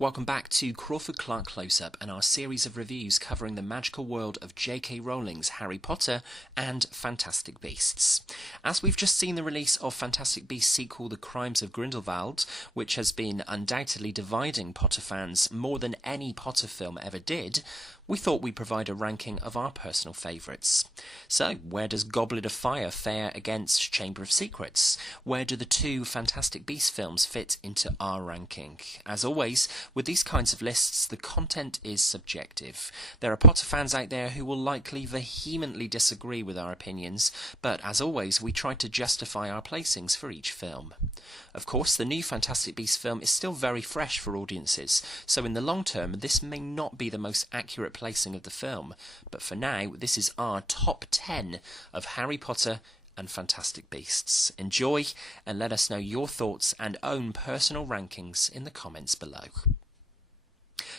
Welcome back to Crawford-Clark Close-Up and our series of reviews covering the magical world of J.K. Rowling's Harry Potter and Fantastic Beasts. As we've just seen the release of Fantastic Beasts sequel The Crimes of Grindelwald, which has been undoubtedly dividing Potter fans more than any Potter film ever did, we thought we'd provide a ranking of our personal favourites. So, where does Goblet of Fire fare against Chamber of Secrets? Where do the two Fantastic Beasts films fit into our ranking? As always, with these kinds of lists, the content is subjective. There are Potter fans out there who will likely vehemently disagree with our opinions, but as always, we try to justify our placings for each film. Of course, the new Fantastic Beasts film is still very fresh for audiences, so in the long term, this may not be the most accurate placing of the film, but for now, this is our top 10 of Harry Potter and Fantastic Beasts. Enjoy, and let us know your thoughts and own personal rankings in the comments below.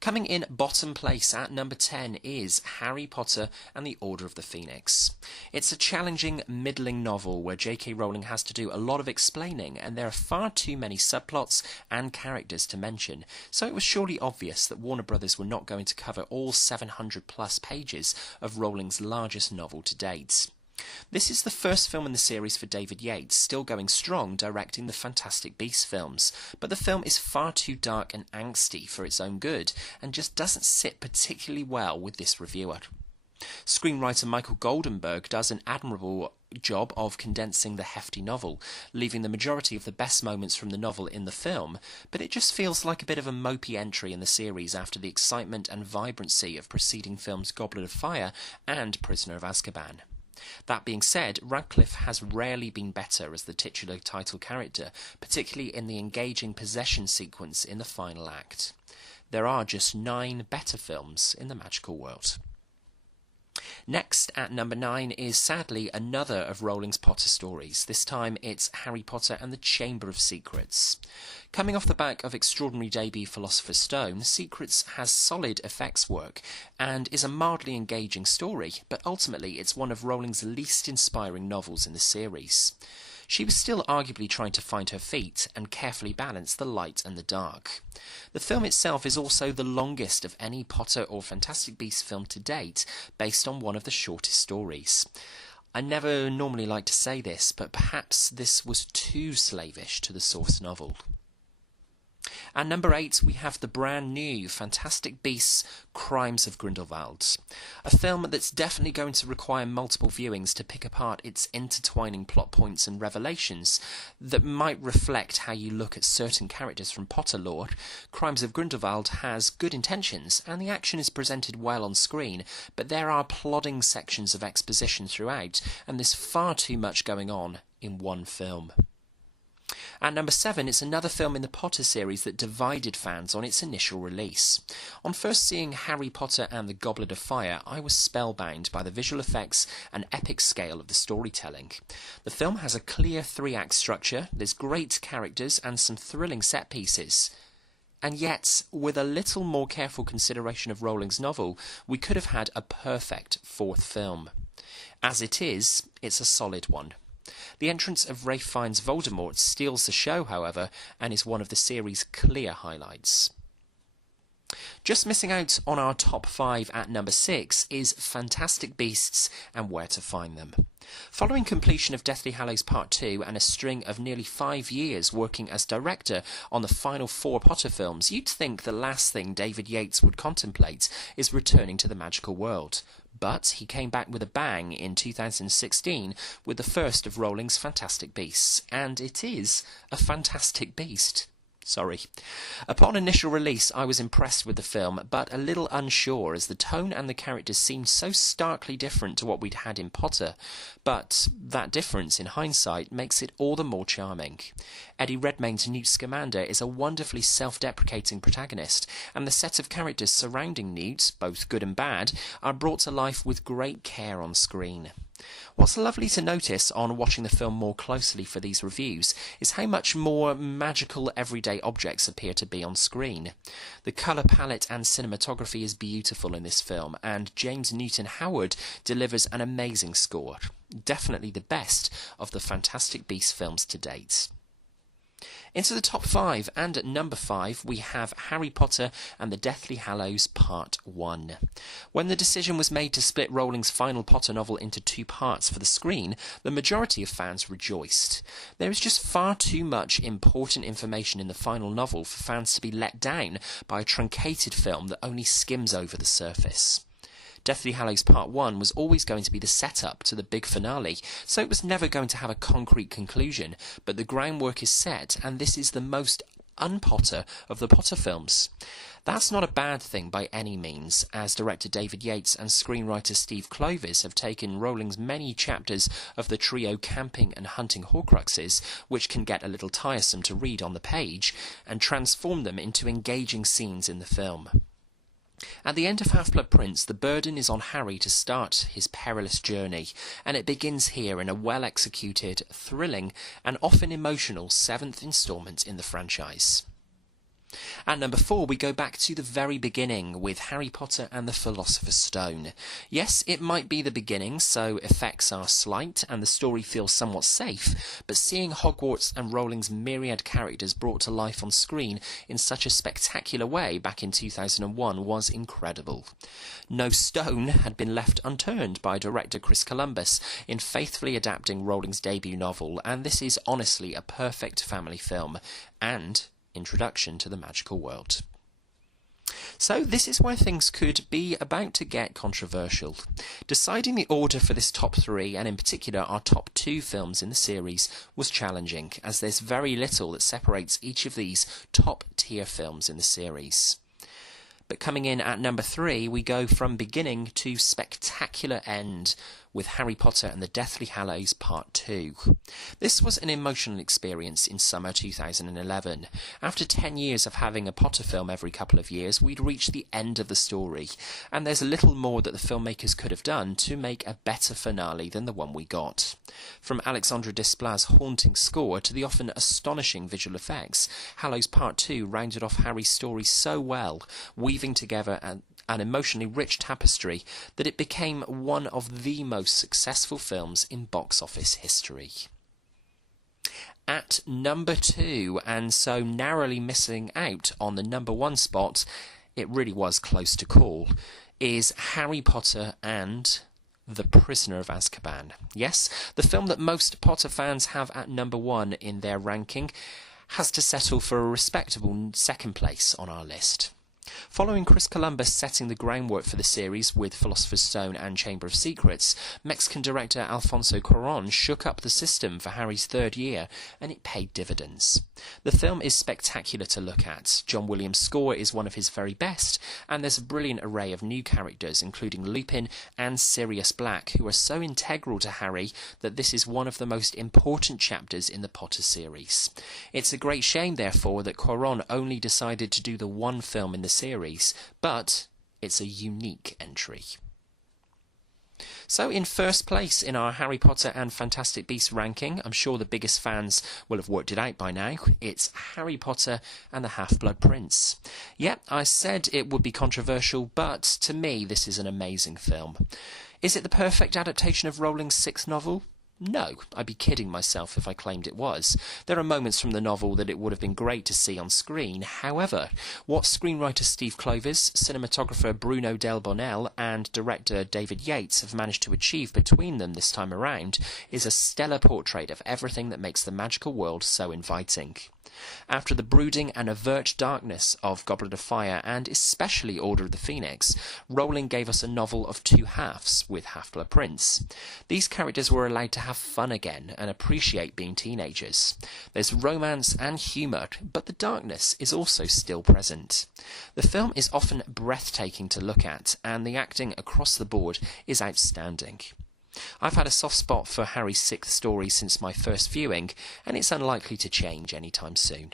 Coming in bottom place at number 10 is Harry Potter and the Order of the Phoenix. It's a challenging, middling novel where J.K. Rowling has to do a lot of explaining, and there are far too many subplots and characters to mention, so it was surely obvious that Warner Brothers were not going to cover all 700 plus pages of Rowling's largest novel to date. This is the first film in the series for David Yates, still going strong directing the Fantastic Beasts films, but the film is far too dark and angsty for its own good, and just doesn't sit particularly well with this reviewer. Screenwriter Michael Goldenberg does an admirable job of condensing the hefty novel, leaving the majority of the best moments from the novel in the film, but it just feels like a bit of a mopey entry in the series after the excitement and vibrancy of preceding films Goblet of Fire and Prisoner of Azkaban. That being said, Radcliffe has rarely been better as the titular title character, particularly in the engaging possession sequence in the final act. There are just 9 better films in the magical world. Next, at number 9, is sadly another of Rowling's Potter stories. This time it's Harry Potter and the Chamber of Secrets. Coming off the back of extraordinary debut Philosopher's Stone, Secrets has solid effects work and is a mildly engaging story, but ultimately it's one of Rowling's least inspiring novels in the series. She was still arguably trying to find her feet and carefully balance the light and the dark. The film itself is also the longest of any Potter or Fantastic Beasts film to date, based on one of the shortest stories. I never normally like to say this, but perhaps this was too slavish to the source novel. At number 8, we have the brand new Fantastic Beasts Crimes of Grindelwald, a film that's definitely going to require multiple viewings to pick apart its intertwining plot points and revelations that might reflect how you look at certain characters from Potter lore. Crimes of Grindelwald has good intentions, and the action is presented well on screen, but there are plodding sections of exposition throughout, and there's far too much going on in one film. At number 7, it's another film in the Potter series that divided fans on its initial release. On first seeing Harry Potter and the Goblet of Fire, I was spellbound by the visual effects and epic scale of the storytelling. The film has a clear 3-act structure, there's great characters and some thrilling set pieces. And yet, with a little more careful consideration of Rowling's novel, we could have had a perfect 4th film. As it is, it's a solid one. The entrance of Ralph Fiennes' Voldemort steals the show, however, and is one of the series' clear highlights. Just missing out on our top 5 at number 6 is Fantastic Beasts and Where to Find Them. Following completion of Deathly Hallows Part 2 and a string of nearly 5 years working as director on the final 4 Potter films, you'd think the last thing David Yates would contemplate is returning to the magical world. But he came back with a bang in 2016 with the first of Rowling's Fantastic Beasts, and it is a fantastic beast. Sorry. Upon initial release, I was impressed with the film, but a little unsure as the tone and the characters seemed so starkly different to what we'd had in Potter. But that difference, in hindsight, makes it all the more charming. Eddie Redmayne's Newt Scamander is a wonderfully self-deprecating protagonist, and the set of characters surrounding Newt, both good and bad, are brought to life with great care on screen. What's lovely to notice on watching the film more closely for these reviews is how much more magical everyday objects appear to be on screen. The colour palette and cinematography is beautiful in this film, and James Newton Howard delivers an amazing score. Definitely the best of the Fantastic Beasts films to date. Into the top 5, and at number 5 we have Harry Potter and the Deathly Hallows Part 1. When the decision was made to split Rowling's final Potter novel into 2 parts for the screen, the majority of fans rejoiced. There is just far too much important information in the final novel for fans to be let down by a truncated film that only skims over the surface. Deathly Hallows Part 1 was always going to be the setup to the big finale, so it was never going to have a concrete conclusion, but the groundwork is set, and this is the most un-Potter of the Potter films. That's not a bad thing by any means, as director David Yates and screenwriter Steve Kloves have taken Rowling's many chapters of the trio camping and hunting Horcruxes, which can get a little tiresome to read on the page, and transformed them into engaging scenes in the film. At the end of Half-Blood Prince, the burden is on Harry to start his perilous journey, and it begins here in a well-executed, thrilling, and often emotional 7th instalment in the franchise. At number 4, we go back to the very beginning with Harry Potter and the Philosopher's Stone. Yes, it might be the beginning, so effects are slight and the story feels somewhat safe, but seeing Hogwarts and Rowling's myriad characters brought to life on screen in such a spectacular way back in 2001 was incredible. No stone had been left unturned by director Chris Columbus in faithfully adapting Rowling's debut novel, and this is honestly a perfect family film, and introduction to the magical world. So this is where things could be about to get controversial. Deciding the order for this top 3, and in particular our top 2 films in the series, was challenging, as there's very little that separates each of these top tier films in the series. But coming in at number 3, we go from beginning to spectacular end with Harry Potter and the Deathly Hallows Part 2. This was an emotional experience in summer 2011. After 10 years of having a Potter film every couple of years, we'd reached the end of the story, and there's a little more that the filmmakers could have done to make a better finale than the one we got. From Alexandre Desplat's haunting score to the often astonishing visual effects, Hallows Part 2 rounded off Harry's story so well, weaving together an emotionally rich tapestry, that it became one of the most successful films in box office history. At number 2, and so narrowly missing out on the number 1 spot, it really was close to call, is Harry Potter and The Prisoner of Azkaban. Yes, the film that most Potter fans have at number 1 in their ranking has to settle for a respectable second place on our list. Following Chris Columbus setting the groundwork for the series with Philosopher's Stone and Chamber of Secrets, Mexican director Alfonso Cuarón shook up the system for Harry's 3rd year, and it paid dividends. The film is spectacular to look at. John Williams' score is one of his very best, and there's a brilliant array of new characters, including Lupin and Sirius Black, who are so integral to Harry that this is one of the most important chapters in the Potter series. It's a great shame, therefore, that Cuarón only decided to do the one film in the series, but it's a unique entry. So in first place in our Harry Potter and Fantastic Beasts ranking, I'm sure the biggest fans will have worked it out by now, it's Harry Potter and the Half-Blood Prince. Yep, I said it would be controversial, but to me this is an amazing film. Is it the perfect adaptation of Rowling's 6th novel? No, I'd be kidding myself if I claimed it was. There are moments from the novel that it would have been great to see on screen. However, what screenwriter Steve Kloves, cinematographer Bruno Del Bonell, and director David Yates have managed to achieve between them this time around is a stellar portrait of everything that makes the magical world so inviting. After the brooding and overt darkness of Goblet of Fire, and especially Order of the Phoenix, Rowling gave us a novel of 2 halves with Half-Blood Prince. These characters were allowed to have fun again and appreciate being teenagers. There's romance and humour, but the darkness is also still present. The film is often breathtaking to look at, and the acting across the board is outstanding. I've had a soft spot for Harry's 6th story since my first viewing, and it's unlikely to change anytime soon.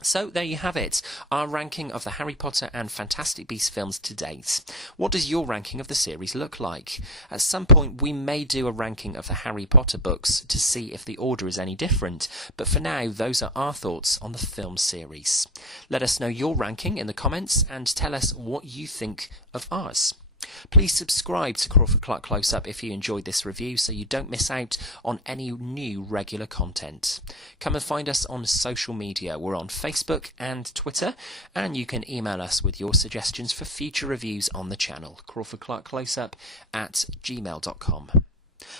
So there you have it, our ranking of the Harry Potter and Fantastic Beasts films to date. What does your ranking of the series look like? At some point we may do a ranking of the Harry Potter books to see if the order is any different, but for now those are our thoughts on the film series. Let us know your ranking in the comments and tell us what you think of ours. Please subscribe to Crawford-Clark Close-Up if you enjoyed this review so you don't miss out on any new regular content. Come and find us on social media. We're on Facebook and Twitter, and you can email us with your suggestions for future reviews on the channel, crawfordclarkcloseup@gmail.com.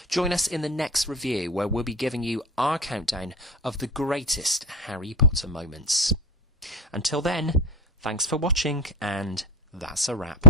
Join us in the next review where we'll be giving you our countdown of the greatest Harry Potter moments. Until then, thanks for watching, and that's a wrap.